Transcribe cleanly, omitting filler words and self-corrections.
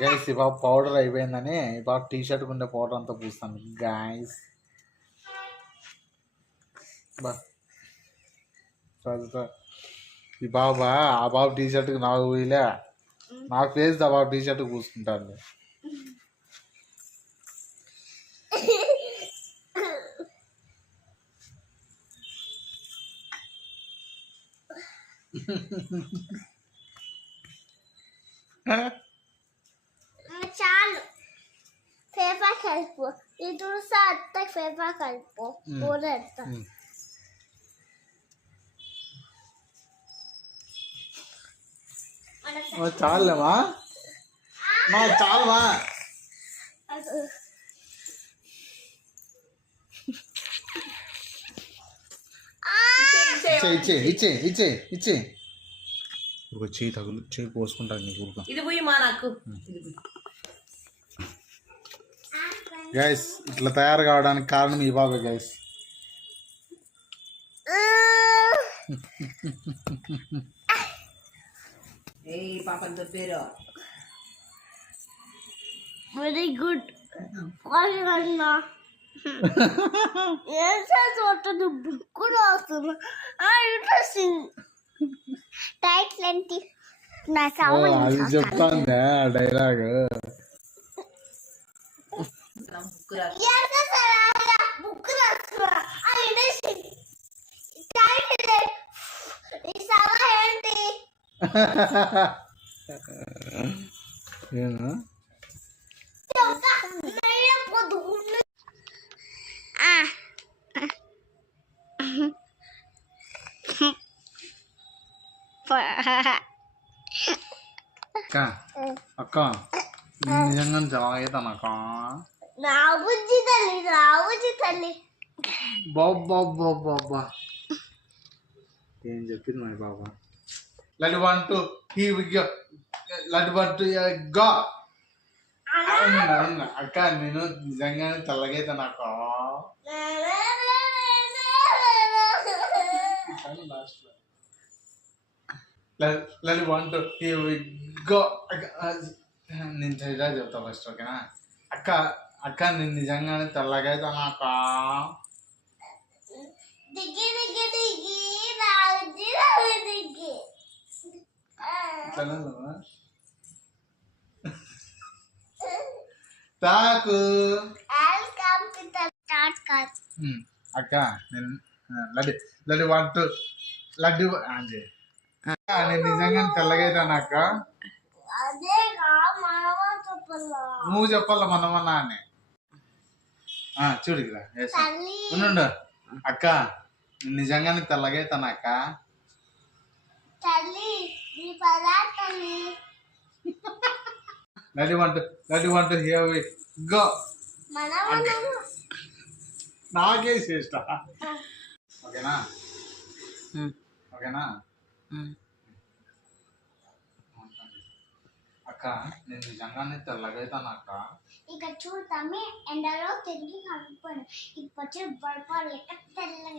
Guys ఈ బాబు powder అయిపోయిందని ఈ బాబు టీ షర్ట్ ఉండే పౌడర్ అంతా పూస్తాను గైస్. ఈ బాబా ఆ బాబు టీ షర్ట్కి నాకు పోయిలే, నాకు ఫేస్ ఆ బాబు టీ షర్ట్ పూసుకుంటాను. చాలు పేపర్ కలుపు, ఇది అత్త పేపర్ కలుపు కూరెత్తా. చాలేమా చాలమా ఇచ్చే ఇచ్చే ఇచ్చే ఇచ్చే ఒక చేయి తగులు, చేయి పోసుకుంటాను నీకు. ఇది పోయి మా నాకు గైస్ ఇట్లా తయారు కావడానికి కారణం ఈ బాబే గైస్. పాపంతో పేరు వెరీ గుడ్. ఏం చేస్తుంది బుక్ రాస్తున్నా. ఇంట్రెస్టింగ్ టైటిల్ ఏంటి? అది చెప్తాను డైలాగ్. బుక్ రాస్తున్నా టైటిల్ ఏంటి? ఏనా అక్క అక్క నిజంగా చలాగైతాను అక్క. రాబుజ్జి తల్లి బాబా ఏం చెప్పింది మరి బాబా. లడ్డు వంటూ లడ్డు వంటూ గా అక్క నేను నిజంగానే తెల్లగైతాను అక్క. లడ్డు వంటూ గో నేను చదివా చెప్తా ఫస్ట్ ఓకేనా. అక్క అక్క నేను నిజంగానే తెల్లగైతాను అక్క. తాకు అక్క నేను లడ్డు వంటూ లడ్డు నేను నిజంగా తెల్లగైతాను అక్క. నువ్వు చెప్పాల మనమన్నా అని చూడు ఇక్కడ ఉండు. అక్క నిజంగానే తెల్లగైతాను అక్క. లడ్డు వంటూ గో నాకే శ్రేష్ట ఓకేనా ఓకేనా. అక్క నేను నిజంగానే తెల్లగైతాను అక్క. ఇక చూడతామే ఎండలో తిరిగి కనుక్కోండి ఇప్పుడు బడపాలు లెక్క తెల్లగా